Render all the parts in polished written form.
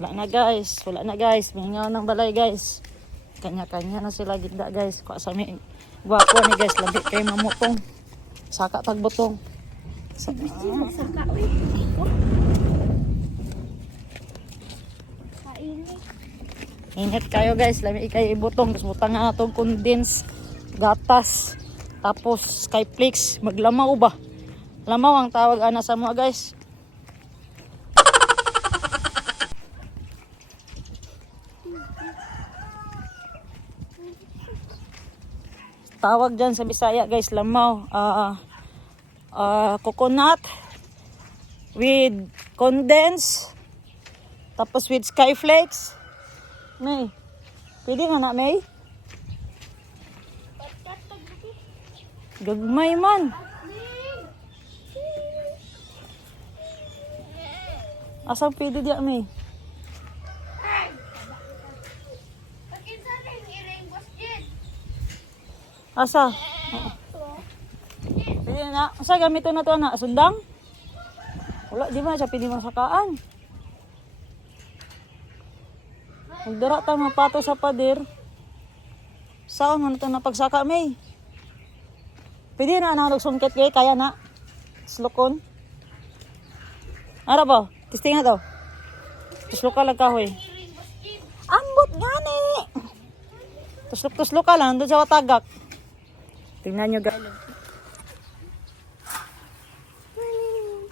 Wala na guys. Mingaw ng balay guys. Kanya-kanya na sila gitda guys. Kwa sa mi gwapo ni guys, labi kay mamutong. Saka tagbutong. Saka uy. Kainit. Init kayo guys, labi kay ibutong. Tapos butang nga itong condense, gatas, tapos skyflakes, maglamaw ba? Lamaw ang tawag ana sa mga guys. Tawag dyan sa Bisaya guys, lamaw. Coconut with condense, tapos with skyflakes. May, pwede nga na May? Gagmay man. Asang pwede diya May? Asa? Pwede na. Asa gamiton na to na? Sundang? Wala, di ba? Siya pwede masakaan. Magdara tayo mapato sa pader. Saan man ito na pagsaka, May? Pwede na nagsungkit kayo, kaya na. Slukon. Ara ba? Testing na daw. Tuslok ka lang kahoy. Ambot nga ni. Tuslok ka lang. Doon sa watagak. Tingnan nyo guys.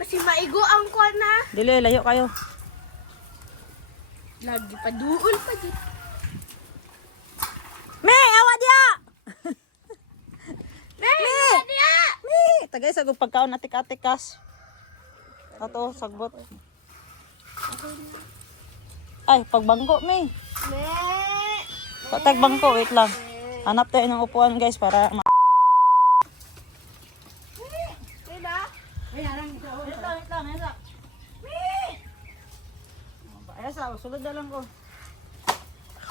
Kasi maigo ang ko na. Dili, layo kayo. Lagi pa duol pa dito. May, awa diya! May! May! Tagay sa pagkaon atik-atikas. Ato, sagbot. Ay, pagbangko, May. May! Pagbangko, wait lang. Hanap tayo ng upuan guys para Esa, sulod na lang ko.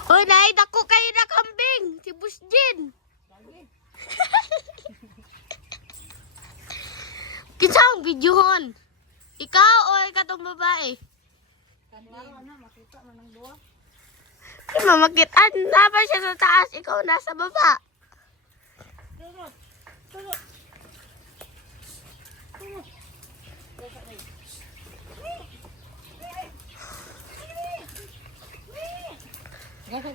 Hoy, nay, dako kayo na kambing. Si Busjin. Kinsa ang videohon? Ikaw o ikatong babae? Kanwaro na, makita man ng duwa. Mamakitan na ba siya sa taas? Ikaw nasa baba. Tulog. Tulog. Tulog.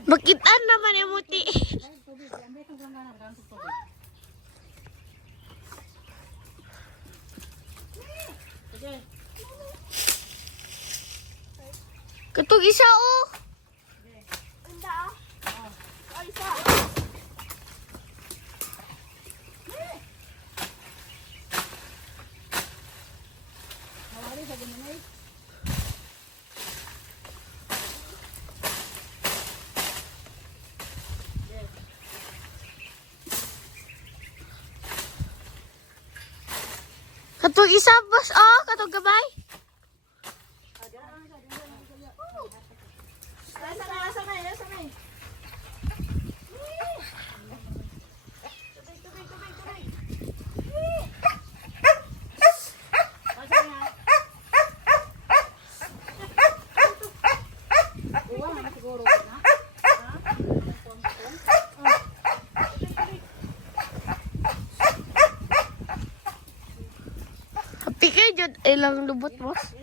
Makitaan naman yung muti. Katong isa oh. Anda ah. Ay isa. Nawali sa ganun. Katong isa boss oh, katong gabay. Samay. Happy kayo dyan. Ilang lubot boss.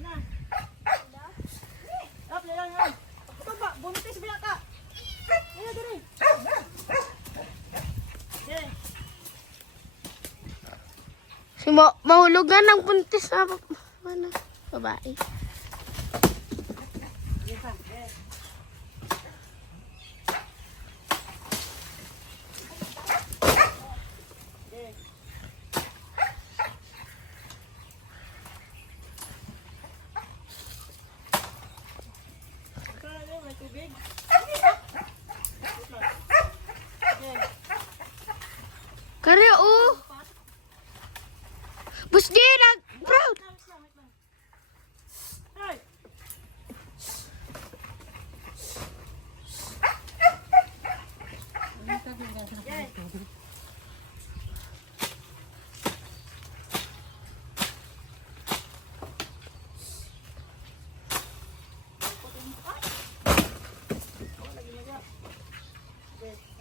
Buntis biya ka. Ayo diri. Si mahulugan ng buntis na babae. Karya oh. Bus di proud.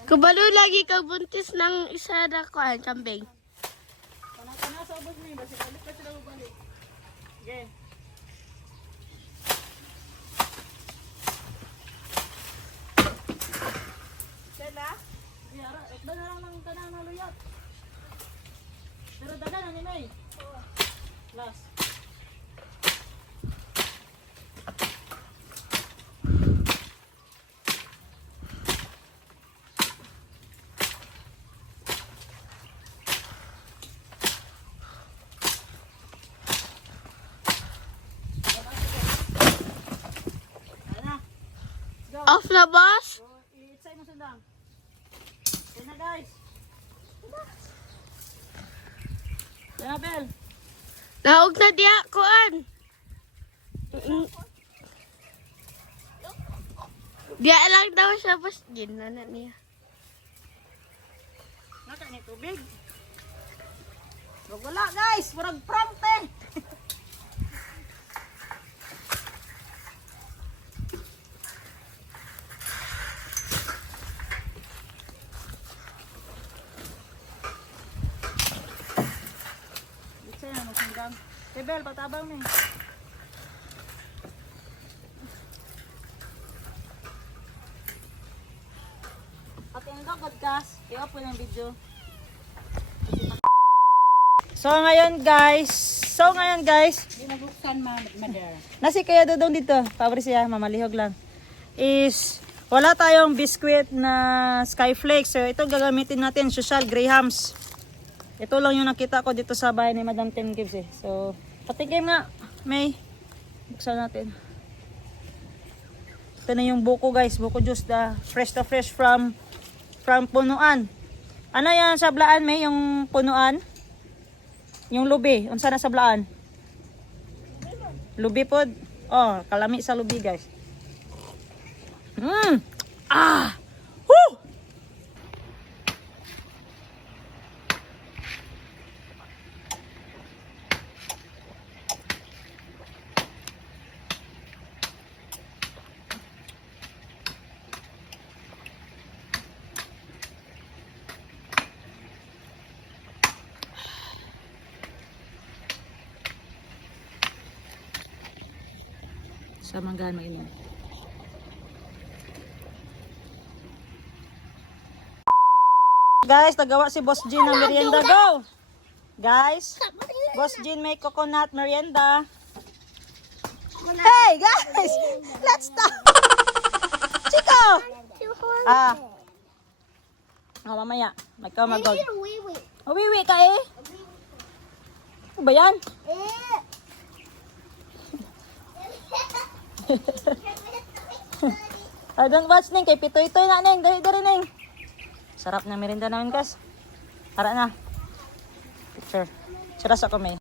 Kabalo lagi ka buntis ng isa na kuan kambing. Kana sa ubos ni basi balik pa sila balik. Okay. Sela? Yara, ekda na lang ng kanang naluyat. Pero dagan na ni May. Last. Off na, boss? So, i-itsay mo sundang. Okay na guys. Yan na, Bel. Naog na diya, kuan. Diya lang daw siya, boss. Ginana niya. Naka ni tubig. Wag wala guys, murag prank eh. Itsay na mo sundang. Hey Bel, patabang ni. Okay, ang podcast. I-off po ng video. So ngayon guys, Binabuksan mother. nasi kaya dodong dito, pabre siya, mamalihog lang. Is wala tayong biscuit na Skyflakes. So ito gagamitin natin, social Grahams. Ito lang yung nakita ko dito sa bahay ni Madam Ten Gibbs eh. So patikim nga, May. Buksan natin. Ito na yung buko guys, buko juice na fresh from punuan. Ano yan sa blaan, May, yung punuan? Yung lubi, unsa na sa blaan? Lubi pod. Oh, kalami sa lubi, guys. Ah! Woo! Sa manggahan mainom. Guys, nagawa si Boss Jean ng merienda. Go! Guys, Boss Jean may coconut merienda. Hey, guys! Let's stop! Chico! Ah. Oh, mamaya. Magkamagod. Uwiwi ka eh. Ano ba yan? I don't watch ning kay pitoy-toy na ning, dali ning. Sarap na merienda namin guys. Tara na. Picture. Saras ako may.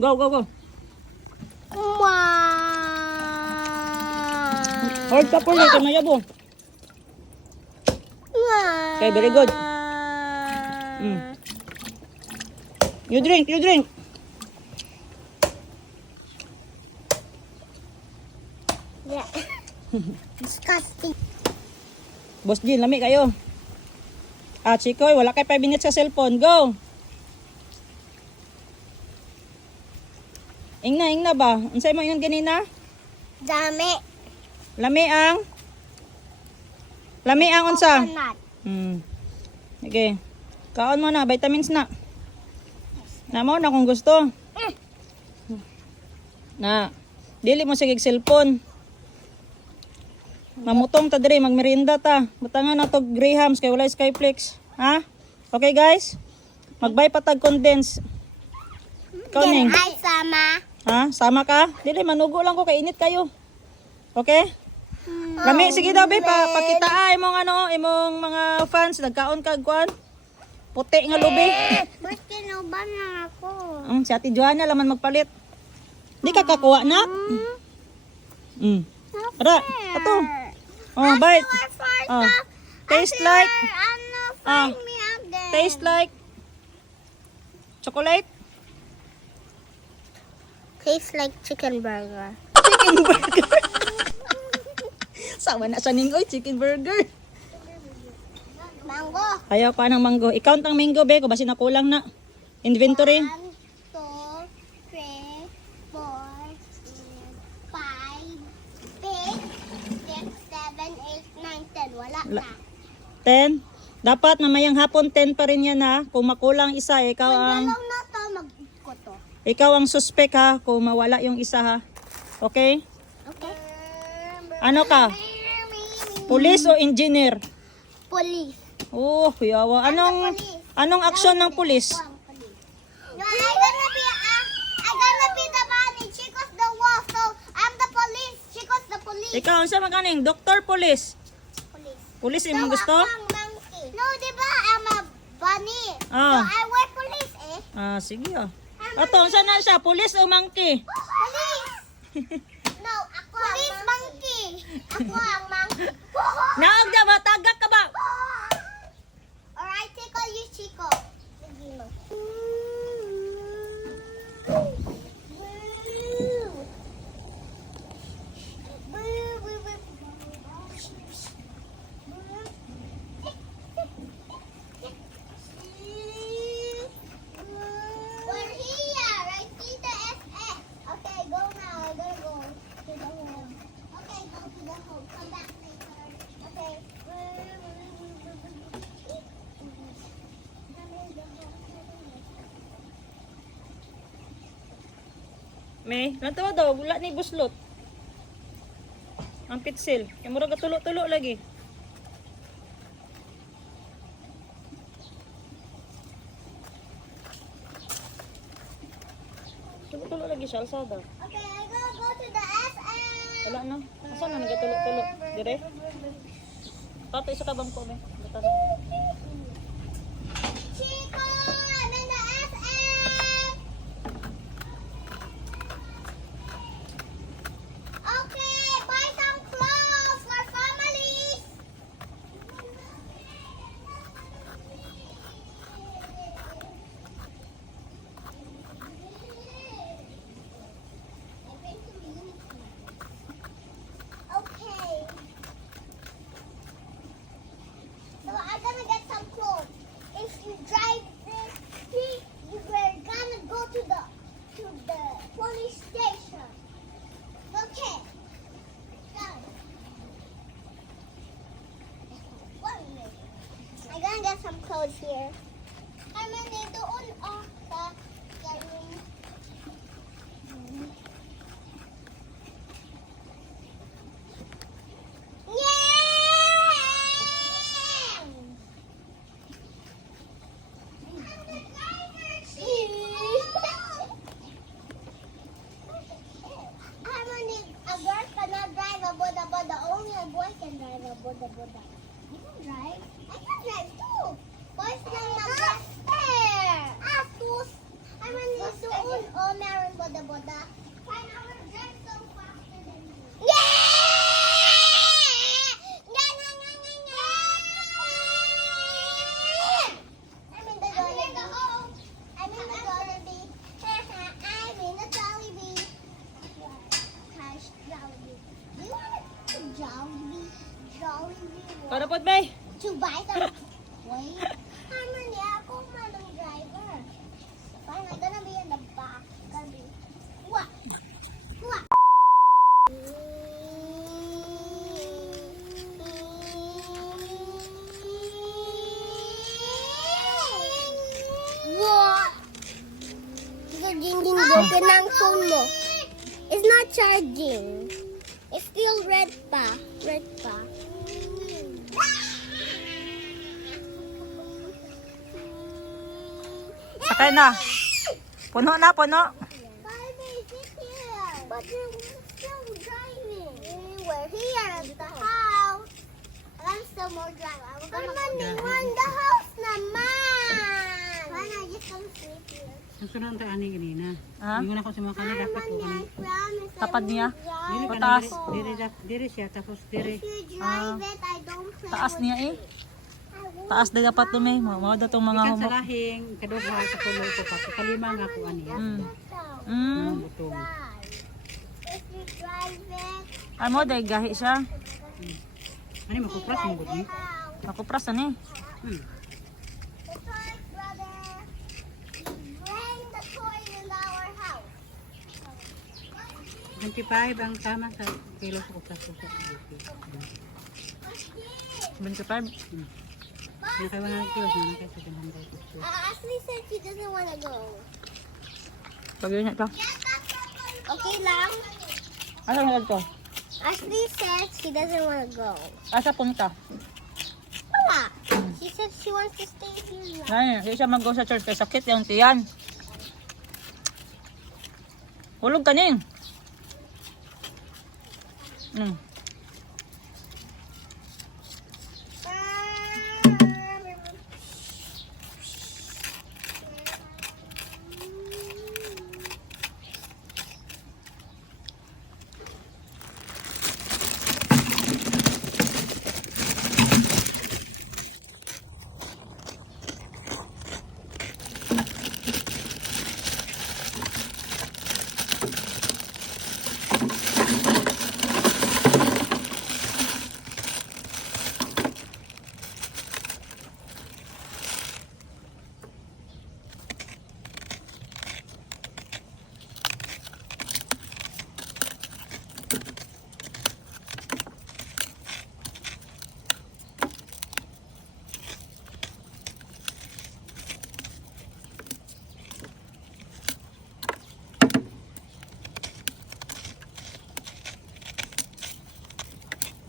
Go. Hold ka po kay mayabo. Okay, very good. You drink. Yeah. Disgusting. Boss Jean, lami kayo. Ah, Chikoy, wala kay 5 minutes sa cellphone. Go! Ingna ba? Unsay mo yun ganina? Dami. Lami ang unsa? Coconut. Okay. Kaon mo na, vitamins na. Namo na kung gusto. Na, dili mo sige cellphone. Mamutong ta diri, magmerienda ta. Butangan na to Grahams kay wala Skyflakes. Ha? Okay guys? Magbay patag condense. Ikaw ning. Ay, sama. Ha? Sama ka? Dili, manugo lang ko kay init kayo. Okay? Lami, sige daw be, pakita imong mga fans nagkaon kag kuan. Puti nga lubi. Ba't kinuban na ako? Si Ate Joanna laman magpalit. Di ka kakuha na? Ara, ato. Oh, bite. Oh. Taste like Find me again. taste like chocolate. Tastes like chicken burger. Chicken burger. Sama na sa ningoy, chicken burger. Ayaw pa ng mango. I-count ang mango, be. Kung basi na kulang na. Inventory. 1, 2, 3, 4, 5, 6, 7, 8, 9, 10. Wala na. 10. Dapat mamayang hapon 10 pa rin yan ha. Kung makulang isa, ikaw ang Dalaw na to, mag-ikot to. ikaw ang suspect ha. Kung mawala yung isa ha. Okay? Okay? Ano ka? Police o engineer? Police. Oh, kuyawa. Anong aksyon ng police? No, I'm gonna be the bunny. Chico's the wolf, so I'm the police. Chico's the police. Ikaw, sa maganing? Doktor, police? Police. Police, imong gusto? Ako ang monkey. No, di ba? I'm a bunny. Ah. So I wear police, eh. Ah, sige ah. Ato, saan na siya? Police o monkey? Police. No, ako police monkey. Ako ang monkey. Naog na ba? Tagak ka ba? Alright, tickle you, Chico. Sige mo. We're here. I see the SS. Okay, go now. I gotta go to the home. Okay, go to the home. Come back later. Okay. May, lantawa daw, wala ni buslot. Ang pitsil. Yung murag tulo-tulo lagi. Tulo-tulo lagi siya, alsada. Okay, I gotta go to the SS. Wala na. Asan na nagatulo-tulo? Dire? Tatay sa kabang ko, may. Batas. Chico, I'm in the SS. Okay, buy some clothes for families. Okay. So I'm gonna get some clothes. If you drive this, we're gonna go to the police station. Okay. Go. 1 minute. I'm gonna get some clothes here. I'm gonna need to on the getting. Yeah! I'm the driver, I'm gonna need a girl cannot drive a boda boda. Only a boy can drive a boda boda. You can drive. I can drive too. Boys can not there. Asus. I'm gonna need to own all meron boda boda. Fine, I will drive so faster than you. Yeah! I'm in the Jollibee. I'm in the Jollibee. I'm in the Jollibee. Cash Jollibee. Do you want a Jollibee? Jollibee. Para po, bay. To buy some. Wait. Harmony, ako man ang driver. Fine, I'm gonna be in the back. Gonna be. What? What? What? Charging broken ng phone mo. It's not charging. It's still red pa. Red pa. Sakay na. Puno na, puno. Barbie, sit here. But you're still driving. We're here at the house. I'm still more driving. We're in the house naman. Why not just come sleep here? Ang sunod tayo ani ganina. Ha? Ingon ako sa mga kanila dapat ko Harmony, I kanina. promise I Tapad niya? won't drive. Dili Mataas. diri siya tapos diri. If you drive it, I don't play Taas with niya eh. it. I won't Taas na dapat to, may. Mga datong mga Ikan sa humok. lahing kaduha sa kulay ko pa. Kalima nga ko aniya. Mm. drive. Mm. Butong. If you drive it, Amo, dahil gahi siya. Ani makupras mo gud ni. house. Makupras na ni. Hmm. 25 ang tama sa kilo sa kusaso sa 25. Naka 100 kilos na naka 700. Ashley said she doesn't want to go. Pag-init ka. Okay lang. Asa nga to? Ashley said she doesn't want to go. Asa punta? Wala. She said she wants to stay here lang. Ay, hindi siya mag-go sa church kay sakit yung tiyan. Hulog ka ning.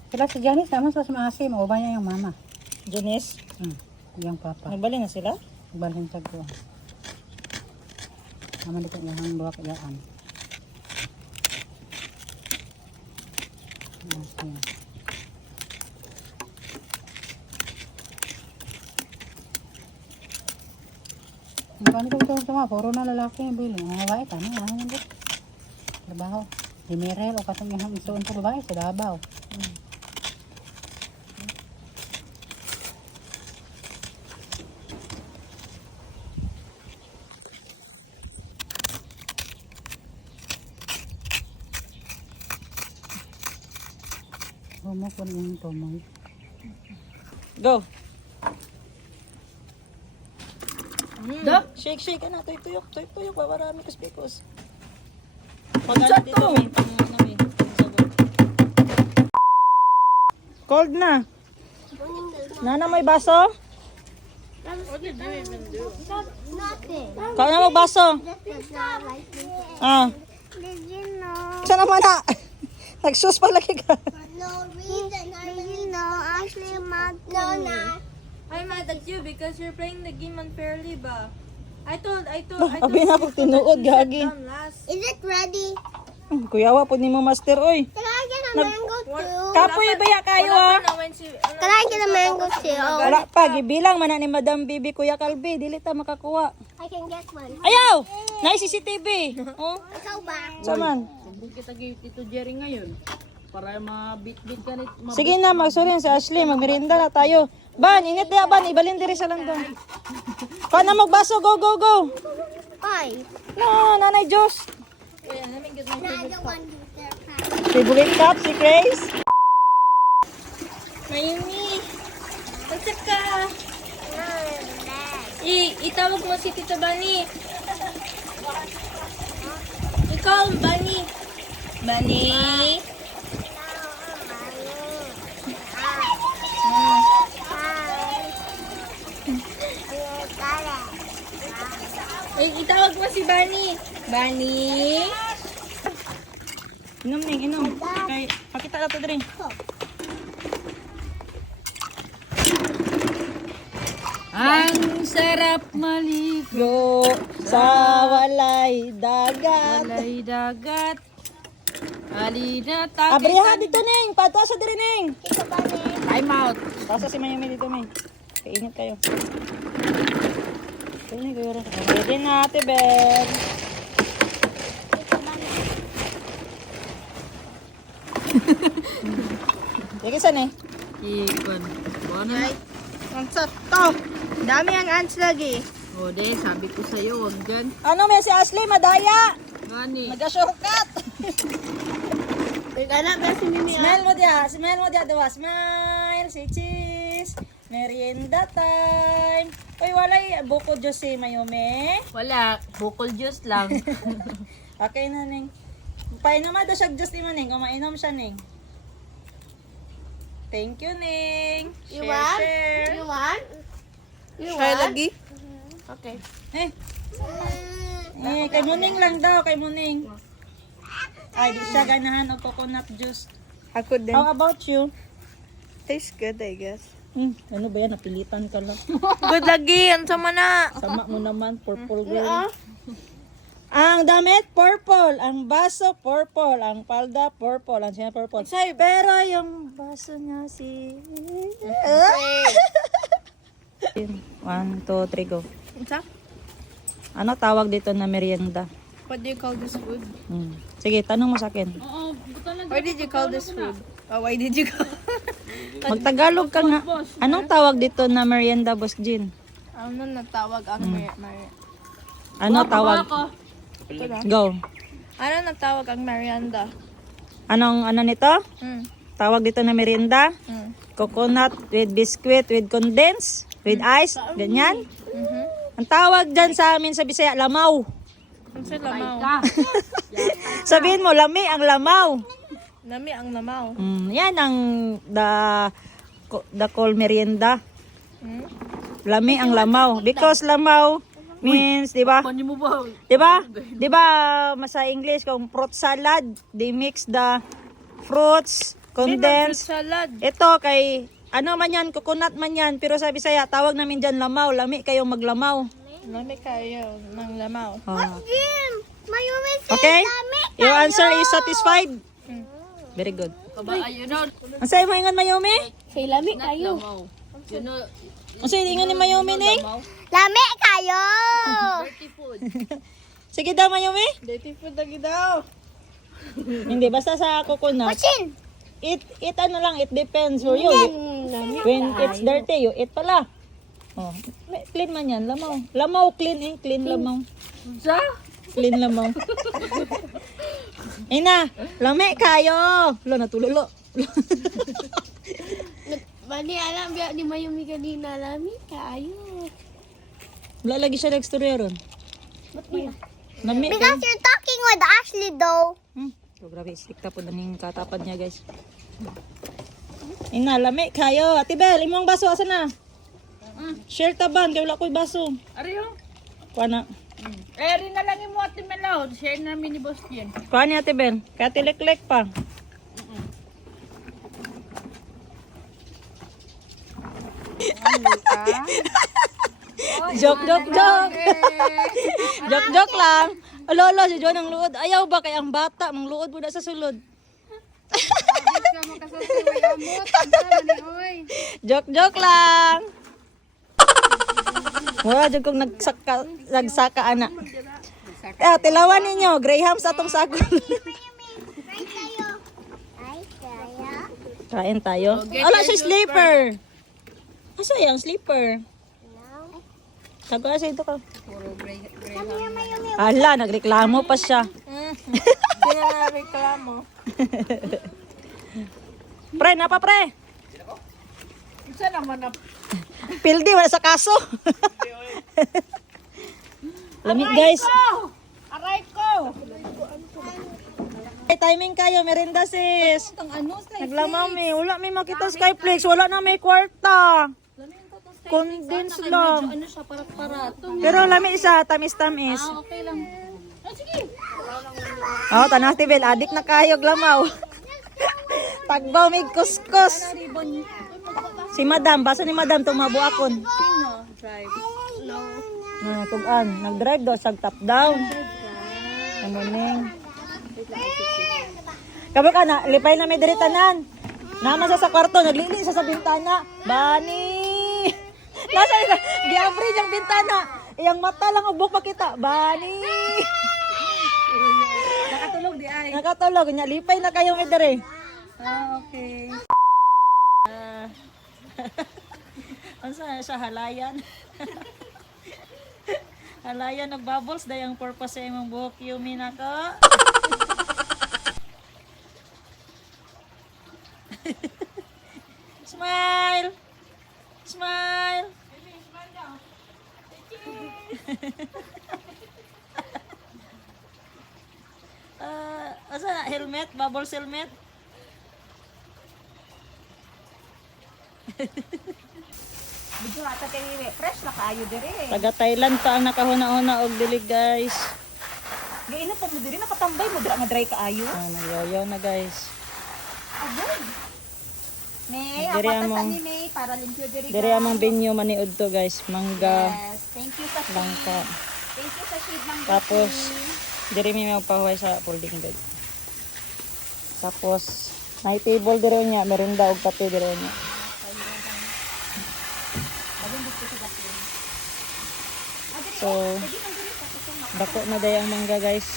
Sila si Janice naman sa maasim. O ba niya yung mama? Janice, Yung papa. nagbali na sila? Balhin sa ko. Naman dito yung dua kayaan. Okay. Paano ko ito mga puro na lalaki yung bili. Mga babae, tama. Ano yung bili? Trabaho. Di Merel o katong yung isuon sa babae sa Davao. Humo ko yung tumoy. Go. Do, shake na. Tuyok. Babarami kus-pikos. Pag ano dito, may sabon. Cold na. Nana, may baso? Nothing. Kau na magbaso. Just not like this. Ah, Did you know? sana naman na. Nagsus pa lagi ka. No reason. Did you know? Ashley mad. No, not. I'm mad at you because you're playing the game unfairly, ba? I told Abi na ako tinuod, gagi. last. Is it ready? Kuyawa po ni mo, master, oy. Can I get a mango too? Kapoy baya kayo, ah. Na when she, Can I get a mango too? Wala pa, gibilang man na ni Madam Bibi, Kuya Kalbi. Dili ta makakuha. I can get one. Ayaw! Na CCTV. Oh, Go back. saman. Kita Tito Jerry ngayon. Para mabit-bit ka nito. Sige na, magsurin si Ashley. Magmerinda na tayo. Ban, init na ban. Ibalin diri sa London. Kung na magbaso, go. Bye. No, Nanay Diyos. wait, let me get I my don't want to use their pack. Favorite cup, si Grace. Mayumi! What's up ka? Itawag mo si Tito Bunny. Ikaw, Bunny. Bunny. Itawag mo si Bunny. Bunny. Inom ning, inom. Kay, pakita na to diri. Ang sarap maligo. Go sa walay dagat. Walay dagat. Alina takit. Abriha dito ning. Pato sa diri ning. Time out. Pasa si Mayumi dito, May. Kainit kayo. Ito ni Kuya Ron. Ready na, Ate Ben. Sige, saan eh? Ikon. Ano na? Ang to. Dami ang ants lagi. O de, sabi ko sa'yo, wag gan. Ano, may si Ashley, madaya. Gani. Nag-shortcut. Anak, best ni Smile mo dia, diba? Smile, si cheese. Merienda time. Uy, walay buko Diyos si Mayumi. Wala, bukol juice lang. Okay na, Ning. Painom ada siya just imo ning, o mainom siya ning. Thank you ning. You Share, want? share. You want? You Try want? lagi. Okay. Kay Muning lang daw, kay Muning. Ay, di siya ganahan og coconut juice. Ako din. How about you? Tastes good, I guess. Ano ba yan? Napilitan ka lang. Good lagi. Ang sama na. Sama mo naman, purple girl. Ang damit, purple. Ang baso, purple. Ang palda, purple. Ang siya, purple. Pero yung baso niya si... 1, 2, 3, go. Unsa? Ano tawag dito na merienda? What do you call this food? Sige, tanong mo sa akin. Why did you call this food? Oh, why did you call? Magtagalog ka nga. Anong tawag dito na merienda, Boss Jean? Ano natawag ang Ano tawag? Go. Ano natawag ang merienda? Anong ano nito? Tawag dito na merienda? Mm. Coconut with biscuit, with condensed, with ice, ganyan. Ang tawag dyan sa amin sa Bisaya, lamaw. Ang lamaw. Sabihin mo, lami ang lamaw. Nami ang lamaw. Yan ang the call merienda. Lami ang lamaw. Because lamaw means, di ba? Di ba? Di ba sa English kung fruit salad, they mix the fruits, condensed. Salad. Ito kay ano man yan, coconut man yan, pero sa Bisaya tawag namin dyan lamaw. Lami kayong maglamaw. Nami kayo ng lamaw. Jim, Mayumi said Okay? lami Your kayo. answer is satisfied? Very good. Ang sa'yo mo ingon Mayumi? Say lami kayo. Ang sa'yo ingon ni Mayumi ning? Lami kayo. Sige daw Mayumi? Dirty food lagi daw. Hindi, basta sa coconut. Pusin. It ano lang, it depends for you. When it's dirty, you eat pala. Oh, clean man yan, lamaw. Lamaw, clean eh. Clean lamaw. Sa? Clean lamaw. Ina, lami kayo. Lo, natulolo. Mani alam biya ni Mayumi kanina lami kayo. Wala lagi siya nag-storya ron. Lami Because kayo. you're talking with Ashley though. So, grabe, istikta po na ning katapad niya, guys. Ina, lami kayo. Ate Bel, imong baso, asa na? Share taban, kaya wala ko'y baso. Ariyo. Kuha na. Rin na lang mo Ate Melo. Share namin ni Boss Jen. Kuha ni Ate Bel. Kaya tilik-lik pa. Joke. Joke lang. Lolo, si John ang luod. Ayaw ba kay ang bata? Mang luod mo na sa sulod. Joke lang. Wala dyan kung nagsaka ana. Tilawan ninyo. Grahams atong sagol. Right kayo. Right kayo. Kain tayo. Ala siya sleeper. Asa yung sleeper? Sago asa ito ka. Kami yung Mayumi. Ala, nagreklamo pa siya. Hindi na reklamo. Pre, napa pre? Isa naman na. Pildi, wala sa kaso. Lamig guys. Aray ko! Ay, timing kayo, merenda sis. Naglamaw mi. Wala may makita Skyflex. Wala na may kwarta. Condense lang. Ano siya, parat-parat. Pero lami isa, tamis-tamis. Okay lang. Sige. Oh, tanah tibel, adik na kayo glamaw. Tagbaw mig kuskus. Si Madam, basa ni Madam tumabo akon. Tugan, nag-drive daw sa top down. Ano ning? Kabel ka na, lipay na may diritanan. Naman sa kwarto, naglili sa bintana. Bani! Nasa isa, gi-average ang bintana. Iyang mata lang ang buhok makita. Bani! Nakatulog di ay. Nakatulog, nya lipay na kayo may dire. Okay. Ano sa halayan? Halayan ng bubbles dayang purpose sa imong buhok Yumi nako. Smile. Smile. Asa na? Helmet? Bubbles helmet? Bigyan ata kay fresh na kaayo dire. Taga Thailand pa ang nakahuna-una og dili guys. Gaina pa mo dire nakatambay mo dira nga dry kaayo. Nagyaw na guys. May Dire apata sa among- ni May para limpyo dire. Diri among binyo maniud to guys. Mangga, Yes, thank you sa shade. langka. Thank you sa shade ng Tapos Gucci. diri mi magpahuway sa folding bed. Tapos may table diri nya, merinda og kape diri nya. So dako na day ang mangga guys.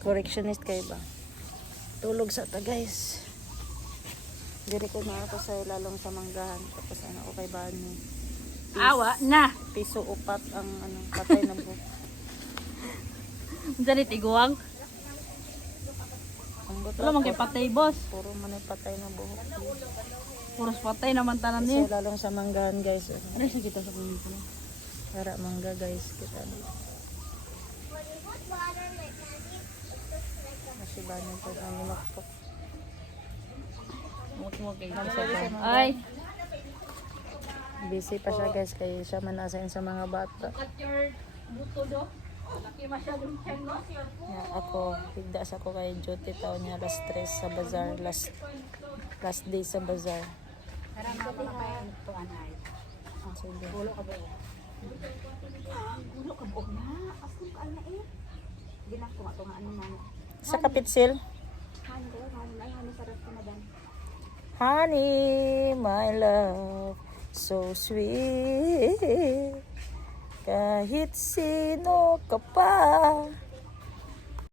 Correctionist kayo ba? Tulog sa ta guys. Diri ko na ako sa ilalong sa manggahan. Tapos ano ko kay Bani. Awa na. Piso upat ang ano, patay na buhok. Dali tiguang. Ang buto Wala man kay patay boss. puro man ay patay na buhok. Puros patay naman tanan Sa niya. ilalong sa manggahan guys. Ano sa kita sa kunin ko? Para mangga guys. Kita na. Kasi Bani po ang lumakpok. Ay. Busy pa siya guys. Kaya siya manasain sa mga bata. At your buto do. Laki masyadong tiyan no? Yeah, ako, higdas ako kay duty taon niya last 3 sa bazaar, last day sa bazaar. Para mapakapayan to anay. Ah, sige. Bulo ka ba? Ulo ka buok na. Ako ka na eh. Di na ko nga ano man. Sa kapitsil? Honey, my love, so sweet. Kahit sino ka pa,